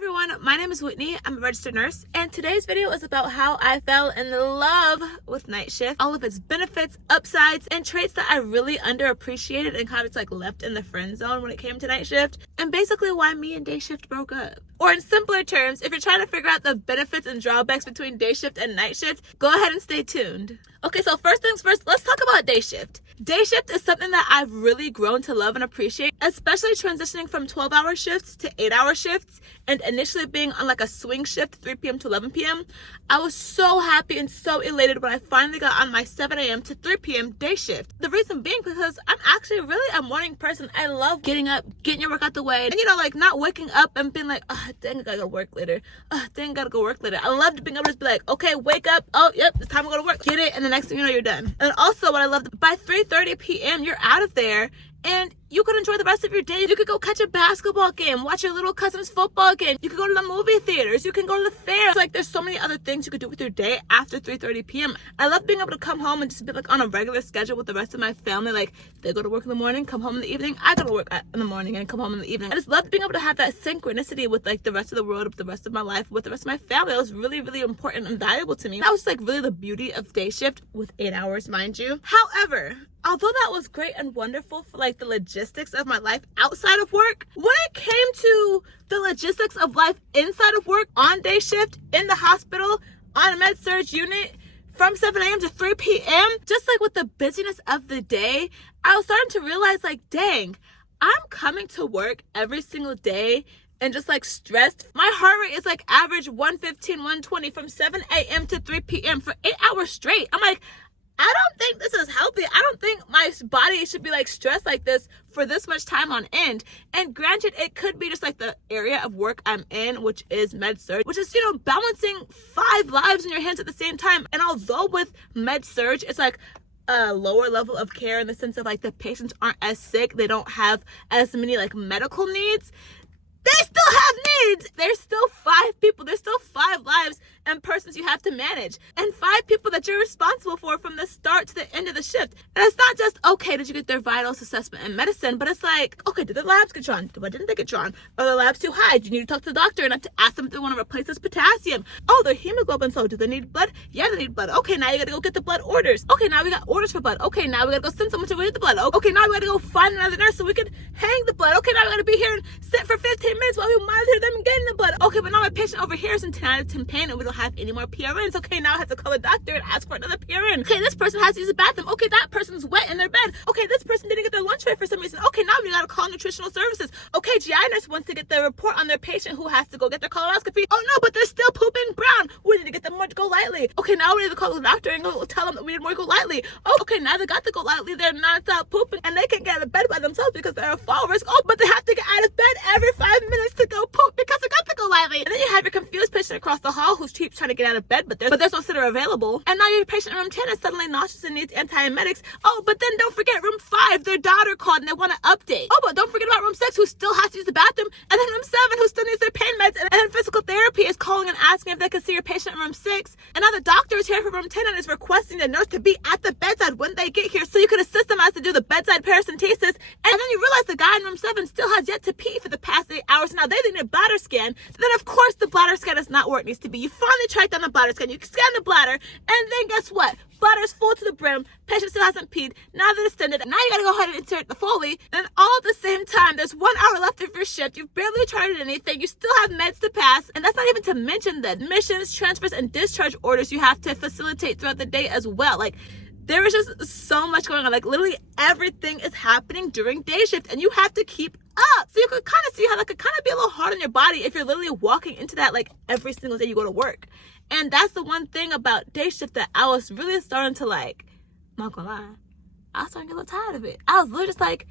everyone, my name is Whitney. I'm a registered nurse, and today's video is about how I fell in love with night shift, all of its benefits, upsides, and traits that I really underappreciated and kind of just like left in the friend zone when it came to night shift, and basically why me and day shift broke up. Or in simpler terms, if you're trying to figure out the benefits and drawbacks between day shift and night shift, go ahead and stay tuned. Okay, so first things first, let's talk about day shift. Day shift is something that I've really grown to love and appreciate, especially transitioning from 12-hour shifts to 8-hour shifts, and initially being on like a swing shift, 3 p.m. to 11 p.m. I was so happy and so elated when I finally got on my 7 a.m. to 3 p.m. day shift. The reason being because I'm actually really a morning person. I love getting up, getting your work out the way, and like not waking up and being like, oh, dang, I gotta go work later. Oh, dang, I gotta go work later. I loved being able to just be like, okay, wake up. Oh, yep, it's time to go to work. Get it, and the next thing you know, you're done. And also what I loved, by 3:30 p.m., you're out of there, and you could enjoy the rest of your day. You could go catch a basketball game, watch your little cousin's football game. You could go to the movie theaters. You can go to the fair. It's like there's so many other things you could do with your day after 3:30 p.m. I love being able to come home and just be like on a regular schedule with the rest of my family. Like they go to work in the morning, come home in the evening. I go to work in the morning and come home in the evening. I just love being able to have that synchronicity with like the rest of the world, with the rest of my life, with the rest of my family. It was really, really important and valuable to me. That was like really the beauty of day shift with 8 hours, mind you. However, although that was great and wonderful for like the logistics of my life outside of work, when it came to the logistics of life inside of work, on day shift, in the hospital, on a med surge unit, from 7 a.m. to 3 p.m., just like with the busyness of the day, I was starting to realize like, dang, I'm coming to work every single day and just like stressed. My heart rate is like average 115, 120 from 7 a.m. to 3 p.m. for 8 hours straight. I'm like, I don't think this is healthy. I don't think my body should be like stressed like this for this much time on end. And granted, it could be just like the area of work I'm in, which is med surg, which is, balancing 5 lives in your hands at the same time. And although with med surg, it's like a lower level of care in the sense of like the patients aren't as sick, they don't have as many like medical needs, they still have needs. There's still 5 people. There's still 5 lives and persons you have to manage. And 5 people that you're responsible for from the start to the end of the shift. And it's not just, okay, did you get their vitals assessment in medicine? But it's like, okay, did the labs get drawn? Why didn't they get drawn? Are the labs too high? Do you need to talk to the doctor and to ask them if they want to replace this potassium? Oh, their hemoglobin's low. Do they need blood? Yeah, they need blood. Okay, now you gotta go get the blood orders. Okay, now we got orders for blood. Okay, now we gotta go send someone to go get the blood. Okay, now we gotta go find another nurse so we can hang the blood. Okay, now we gotta be here and sit for 15 minutes while we monitor them getting the blood. Okay, but now my patient over here is in 10 out of 10 pain and we don't have any more PRNs. Okay, now I have to call the doctor and ask for another PRN. Okay, this person has to use the bathroom. Okay, that person's wet in their bed. Okay, this person didn't get their lunch tray for some reason. Okay, now we gotta call nutritional services. Okay, GI nurse wants to get the report on their patient who has to go get their colonoscopy. Oh no, but they're still pooping brown. We need to get them more to go lightly. Okay, now we need to call the doctor and go tell them that we need more to go lightly. Oh, okay, now they got to go lightly. They're non-stop pooping and they can't get out of bed by themselves because they're a fall risk. Oh, but they have to get out of bed every 5 minutes to go poop because they got to go lightly. And then you have your confused patient across the hall who's keeps trying to get out of bed, but there's no sitter available. And now your patient in room 10 is suddenly nauseous and needs antiemetics. Oh, but then don't forget room 5, their daughter called and they want to update. Oh, but don't forget about room 6 who still has to use the bathroom, and then room 7 who still needs their pain meds, and then physical therapy is calling and asking if they can see your patient in room 6. And now the doctor is here for room 10 and is requesting the nurse to be at the bedside when they get here so you can assist them as to do the bedside paracentesis. And then you realize the guy in room 7 still has yet to pee for the past 8 hours. Now they need a bladder scan. Then of course the bladder scan is not where it needs to be. You finally track down the bladder scan. You scan the bladder, and then guess what? Bladder's full to the brim. Patient still hasn't peed. Now they're distended. Now you gotta go ahead and insert the Foley. And all at the same time, there's 1 hour left of your shift. You've barely charted anything. You still have meds to pass. And that's not even to mention the admissions, transfers, and discharge orders you have to facilitate throughout the day as well. Like, there is just so much going on. Like, literally everything is happening during day shift, and you have to keep up. So you could kind of see how that could kind of be a little hard on your body if you're literally walking into that like every single day you go to work. And that's the one thing about day shift that I was really starting to like, I'm not gonna lie, I was starting to get a little tired of it. I was literally just like,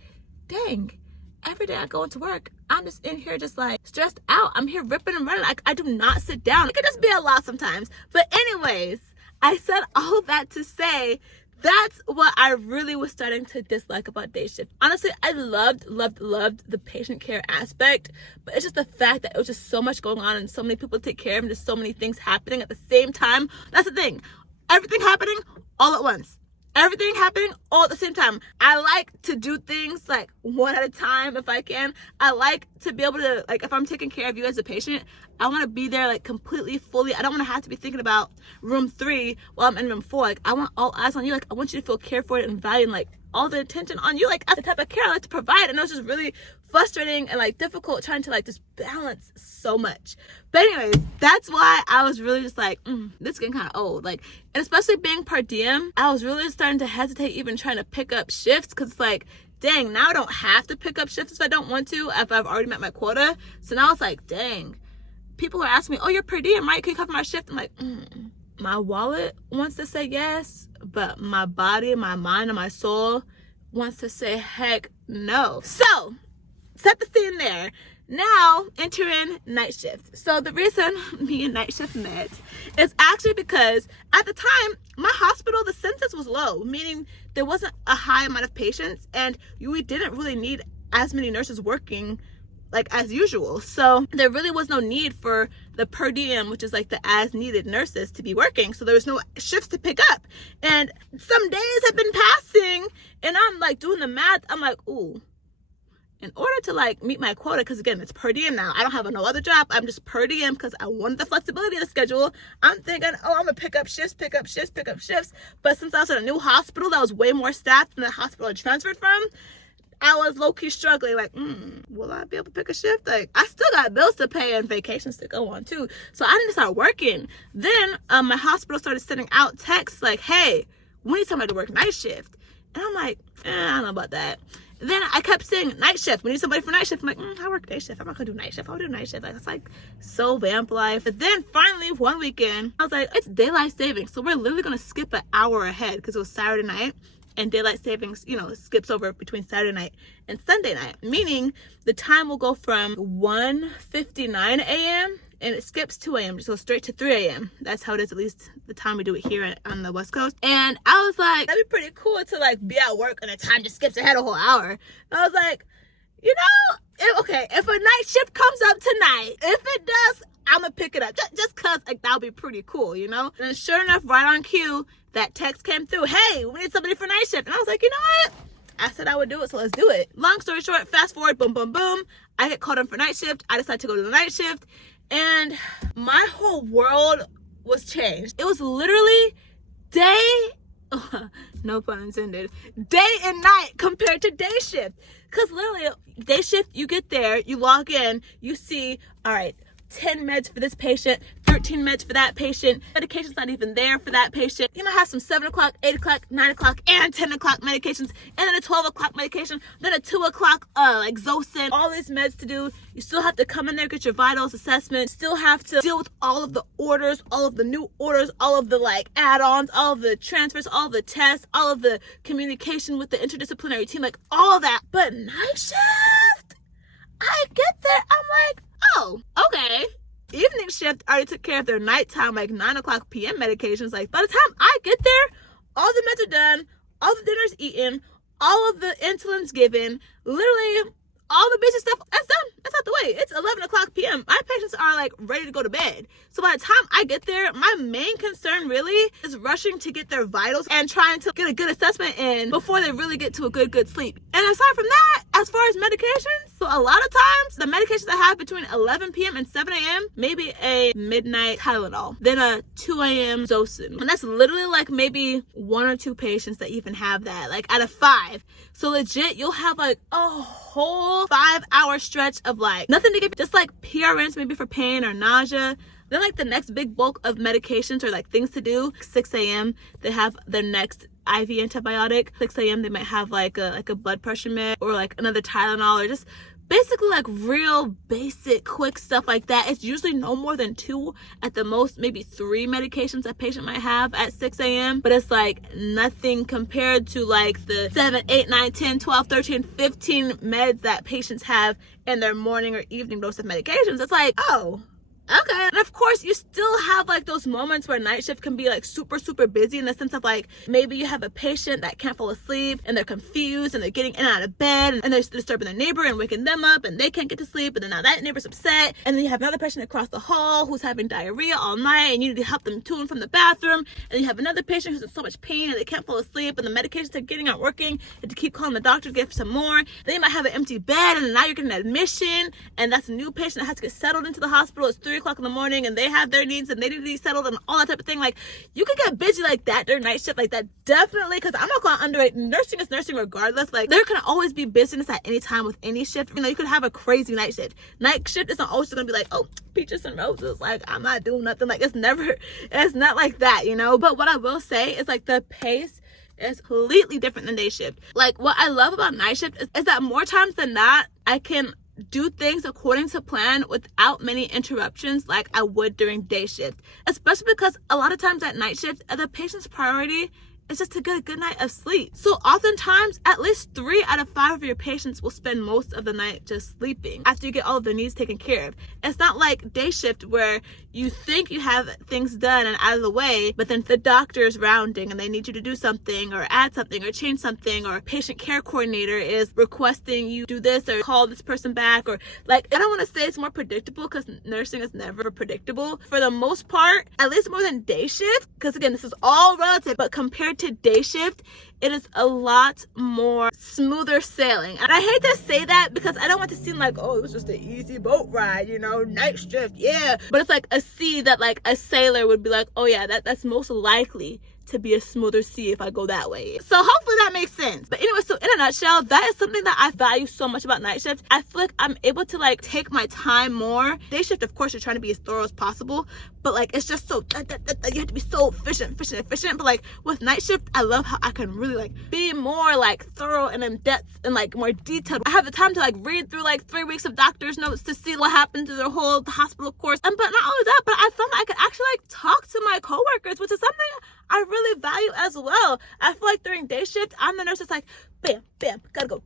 dang, every day I go into work, I'm just in here just like stressed out. I'm here ripping and running. I do not sit down. It could just be a lot sometimes. But anyways, I said all of that to say that's what I really was starting to dislike about day shift. Honestly, I loved the patient care aspect, but it's just the fact that it was just so much going on and so many people to take care of and just so many things happening at the same time. That's the thing. Everything happening all at once. everything happening all at the same time. I like to do things like one at a time if I can. I like to be able to, like, if I'm taking care of you as a patient, I want to be there like completely, fully. I don't want to have to be thinking about room 3 while I'm in room 4. Like, I want all eyes on you. Like, I want you to feel cared for and valued, and like all the attention on you. Like, that's the type of care I like to provide. And it was just really frustrating and like difficult trying to like just balance so much. But anyways, that's why I was really just like, this is getting kind of old. Like, and especially being per diem, I was really starting to hesitate even trying to pick up shifts, because it's like, dang, now I don't have to pick up shifts if I don't want to, if I've already met my quota. So now it's like, dang, people are asking me, oh, you're per diem, right? Can you cover my shift? I'm like, my wallet wants to say yes, but my body, my mind, and my soul wants to say heck no. So set the scene there. Now enter in night shift. So the reason me and night shift met is actually because at the time my hospital, the census was low, meaning there wasn't a high amount of patients, and we didn't really need as many nurses working like as usual. So there really was no need for the per diem, which is like the as needed nurses, to be working. So there was no shifts to pick up. And some days have been passing and I'm like doing the math. I'm like, ooh, in order to like meet my quota, because again, it's per diem now. I don't have no other job. I'm just per diem because I wanted the flexibility of the schedule. I'm thinking, oh, I'm gonna pick up shifts. But since I was at a new hospital that was way more staffed than the hospital I transferred from, I was low-key struggling, like, will I be able to pick a shift? Like, I still got bills to pay and vacations to go on too. So I need to start working. Then my hospital started sending out texts like, hey, we need somebody to work night shift. And I'm like, I don't know about that. Then I kept saying night shift. We need somebody for night shift. I'm like, I work day shift. I'm not gonna do night shift. I'll do night shift. Like, it's like so vamp life. But then finally one weekend, I was like, it's daylight savings. So we're literally gonna skip an hour ahead because it was Saturday night. And daylight savings, skips over between Saturday night and Sunday night, meaning the time will go from 1:59 a.m. and it skips 2 a.m. just go straight to 3 a.m. That's how it is, at least the time we do it here on the West Coast. And I was like, that'd be pretty cool to like be at work and the time just skips ahead a whole hour. And I was like, if a night shift comes up tonight, if it does, I'm gonna pick it up just cause like that would be pretty cool, And sure enough, right on cue, that text came through. Hey, we need somebody for night shift. And I was like, you know what? I said I would do it, so let's do it. Long story short, fast forward, boom, boom, boom. I get called in for night shift. I decided to go to the night shift, and my whole world was changed. It was literally no pun intended, day and night compared to day shift. Because literally, day shift, you get there, you log in, you see, all right, 10 meds for this patient, 13 meds for that patient. Medication's not even there for that patient. You might have some 7 o'clock, 8 o'clock, 9 o'clock, and 10 o'clock medications, and then a 12 o'clock medication, then a 2 o'clock like Zocin. All these meds to do. You still have to come in there, get your vitals assessment, still have to deal with all of the orders, all of the new orders, all of the like add-ons, all of the transfers, all of the tests, all of the communication with the interdisciplinary team, like all of that. But night shift, I get there, I'm like, oh, okay. Evening shift already took care of their nighttime, like 9 o'clock p.m. medications. Like, by the time I get there, all the meds are done, all the dinner's eaten, all of the insulin's given, literally all the basic stuff, that's done. That's out the way. It's 11 o'clock p.m. My patients are like ready to go to bed. So by the time I get there, my main concern really is rushing to get their vitals and trying to get a good assessment in before they really get to a good sleep. And aside from that, as far as medications, so a lot of times the medications I have between 11 p.m. and 7 a.m., maybe a midnight Tylenol, then a 2 a.m. Zocin. And that's literally like maybe 1 or 2 patients that even have that, like out of 5. So legit, you'll have like a whole 5-hour stretch of like nothing to give, just like PRNs maybe for pain or nausea. Then like the next big bulk of medications or like things to do, 6 a.m. they have their next IV antibiotic. 6 a.m. they might have like a blood pressure med or like another Tylenol, or just basically like real basic quick stuff like that. It's usually no more than 2, at the most maybe 3 medications a patient might have at 6 a.m. But it's like nothing compared to like the 7, 8, 9, 10, 12, 13, 15 meds that patients have in their morning or evening dose of medications. It's like, oh, okay. And of course, you still have like those moments where night shift can be like super, super busy in the sense of like maybe you have a patient that can't fall asleep and they're confused and they're getting in and out of bed and they're disturbing their neighbor and waking them up and they can't get to sleep, and then now that neighbor's upset, and then you have another patient across the hall who's having diarrhea all night and you need to help them to and from the bathroom, and you have another patient who's in so much pain and they can't fall asleep and the medications they're getting aren't working and to keep calling the doctor to get some more. Then you might have an empty bed and now you're getting an admission and that's a new patient that has to get settled into the hospital. It's 3 o'clock in the morning and they have their needs and they need to be settled and all that type of thing. Like, you could get busy like that during night shift, like that, definitely, because I'm not going to underrate nursing is nursing regardless. Like, there can always be busyness at any time with any shift. You know, you could have a crazy night shift. Night shift isn't always going to be like, oh, peaches and roses, like I'm not doing nothing. Like, it's not like that, you know. But what I will say is like the pace is completely different than day shift. Like, what I love about night shift is that more times than not, I can do things according to plan without many interruptions like I would during day shift, especially because a lot of times at night shift, the patient's priority is just to get a good night of sleep. So oftentimes, at least 3 out of 5 of your patients will spend most of the night just sleeping after you get all of their needs taken care of. It's not like day shift where you think you have things done and out of the way, but then the doctor is rounding and they need you to do something or add something or change something, or patient care coordinator is requesting you do this or call this person back, or like, I don't want to say it's more predictable because nursing is never predictable. For the most part, at least more than day shift, because again, this is all relative, but compared to day shift, it is a lot more smoother sailing. And I hate to say that because I don't want to seem like, oh, it was just an easy boat ride, you know, night shift, yeah. But it's like a sea that like a sailor would be like, oh yeah, that's most likely to be a smoother sea if I go that way. So hopefully that makes sense. But anyway, so in a nutshell, that is something that I value so much about night shift. I feel like I'm able to like take my time more. Day shift, of course, you're trying to be as thorough as possible, but like it's just so you have to be so efficient. But like with night shift, I love how I can really like be more like thorough and in depth and like more detailed. I have the time to like read through like 3 weeks of doctor's notes to see what happened to their whole hospital course. But not only that, but I found that I could actually like talk to my coworkers, which is something I really value as well. I feel like during day shift, I'm the nurse that's like, bam, bam, gotta go.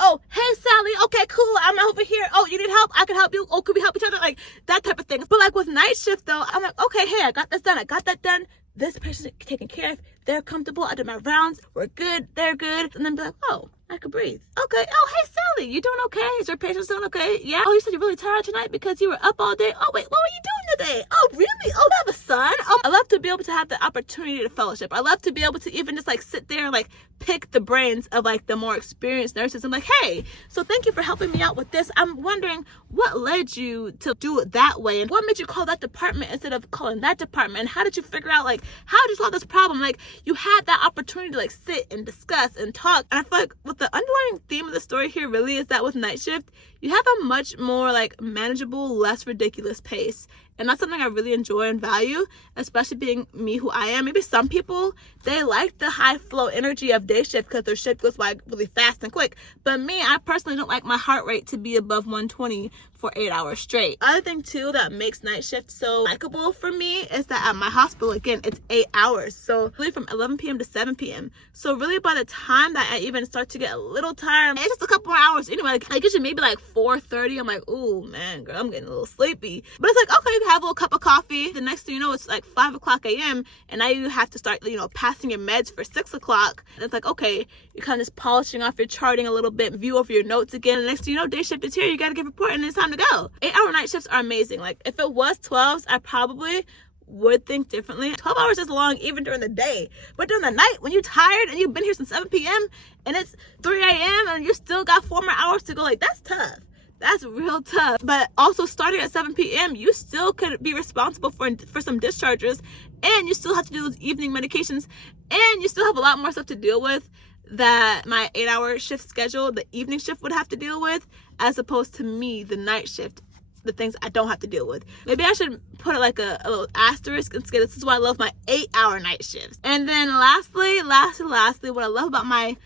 Oh, hey, Sally, okay, cool, I'm over here. Oh, you need help? I can help you. Oh, could we help each other? Like, that type of thing. But like with night shift though, I'm like, okay, hey, I got this done. I got that done. This patient is taken care of. They're comfortable. I did my rounds. We're good. They're good. And then be like, oh, I could breathe. Okay. Oh, hey, Sally, you doing okay? Is your patient doing okay? Yeah. Oh, you said you're really tired tonight because you were up all day. Oh, wait, what were you doing today? Oh, really? Oh, I have a son. I love to be able to have the opportunity to fellowship. I love to be able to even just like sit there and like pick the brains of like the more experienced nurses. I'm like, hey, so thank you for helping me out with this. I'm wondering what led you to do it that way, and what made you call that department instead of calling that department, and how did you figure out like how did you solve this problem? Like, you had that opportunity to like sit and discuss and talk. And I feel like what the underlying theme of the story here really is that with night shift, you have a much more like manageable, less ridiculous pace. And that's something I really enjoy and value, especially being me who I am. Maybe some people, they like the high flow energy of day shift because their shift goes by really fast and quick. But me, I personally don't like my heart rate to be above 120 for 8 hours straight. Other thing too that makes night shift so likable for me is that at my hospital, again, it's 8 hours. So really from 11 p.m. to 7 p.m. So really by the time that I even start to get a little tired, it's just a couple more hours anyway. Like, I get you maybe like 4:30. I'm like, ooh, man, girl, I'm getting a little sleepy. But it's like, okay, you can have a little cup of coffee. The next thing you know, it's like 5 o'clock a.m. and now you have to start, you know, passing your meds for 6 o'clock. And it's like, okay, you're kind of just polishing off your charting a little bit, view over your notes again. And next thing you know, day shift is here. You got to give a report and it's time to go. 8-hour night shifts are amazing. Like, if it was 12s, I probably would think differently. 12 hours is long even during the day, but during the night when you're tired and you've been here since 7 p.m. and it's 3 a.m. and you still got 4 more hours to go, like, that's tough. That's real tough. But also starting at 7 p.m., you still could be responsible for some discharges, and you still have to do those evening medications, and you still have a lot more stuff to deal with that my 8-hour shift schedule, the evening shift, would have to deal with, as opposed to me, the night shift, the things I don't have to deal with. Maybe I should put it like a little asterisk and say this is why I love my 8-hour night shifts. And then lastly, what I love about my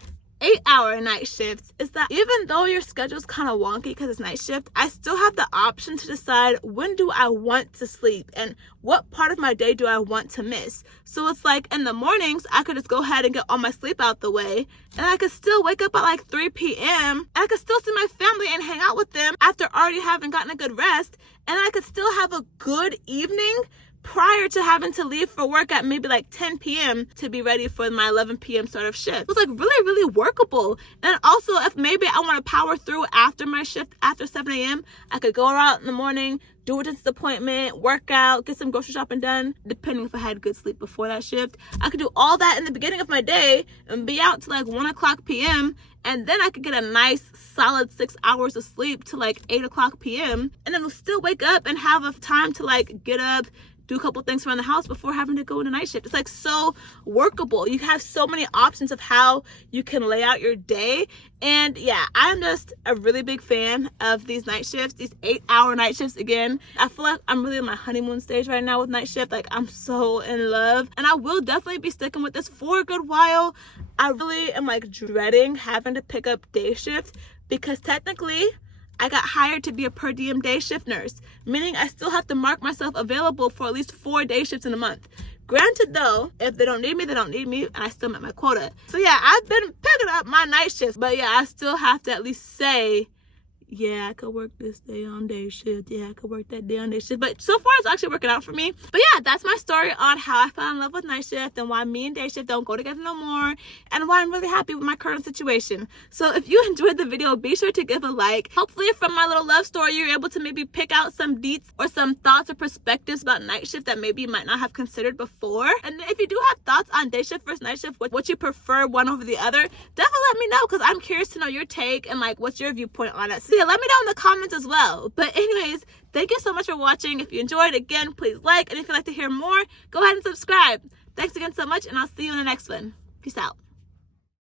8-hour night shifts is that even though your schedule's kind of wonky because it's night shift, I still have the option to decide when do I want to sleep and what part of my day do I want to miss. So it's like in the mornings, I could just go ahead and get all my sleep out the way, and I could still wake up at like 3 p.m. and I could still see my family and hang out with them after already having gotten a good rest, and I could still have a good evening prior to having to leave for work at maybe like 10 p.m. to be ready for my 11 p.m. start of shift. It was like really workable. And also, if maybe I want to power through after my shift after 7 a.m., I could go out in the morning, do a dentist appointment, work out, get some grocery shopping done, depending if I had good sleep before that shift. I could do all that in the beginning of my day and be out to like 1 o'clock p.m. And then I could get a nice solid 6 hours of sleep to like 8 o'clock p.m. And then still wake up and have a time to like get up, do a couple things around the house before having to go into night shift. It's like so workable. You have so many options of how you can lay out your day. And yeah, I'm just a really big fan of these night shifts, these 8-hour night shifts. Again, I feel like I'm really in my honeymoon stage right now with night shift. Like, I'm so in love, and I will definitely be sticking with this for a good while. I really am like dreading having to pick up day shift because technically I got hired to be a per diem day shift nurse, meaning I still have to mark myself available for at least 4 day shifts in a month. Granted though, if they don't need me, they don't need me, and I still met my quota. So yeah, I've been picking up my night shifts, but yeah, I still have to at least say, yeah, I could work this day on day shift. Yeah, I could work that day on day shift. But so far, it's actually working out for me. But yeah, that's my story on how I fell in love with night shift and why me and day shift don't go together no more, and why I'm really happy with my current situation. So if you enjoyed the video, be sure to give a like. Hopefully from my little love story, you're able to maybe pick out some deets or some thoughts or perspectives about night shift that maybe you might not have considered before. And if you do have thoughts on day shift versus night shift, what you prefer one over the other, definitely let me know, because I'm curious to know your take and like what's your viewpoint on it. So yeah, let me know in the comments as well. But anyways, thank you so much for watching. If you enjoyed, again, please like, and if you'd like to hear more, go ahead and subscribe. Thanks again so much, and I'll see you in the next one. Peace out.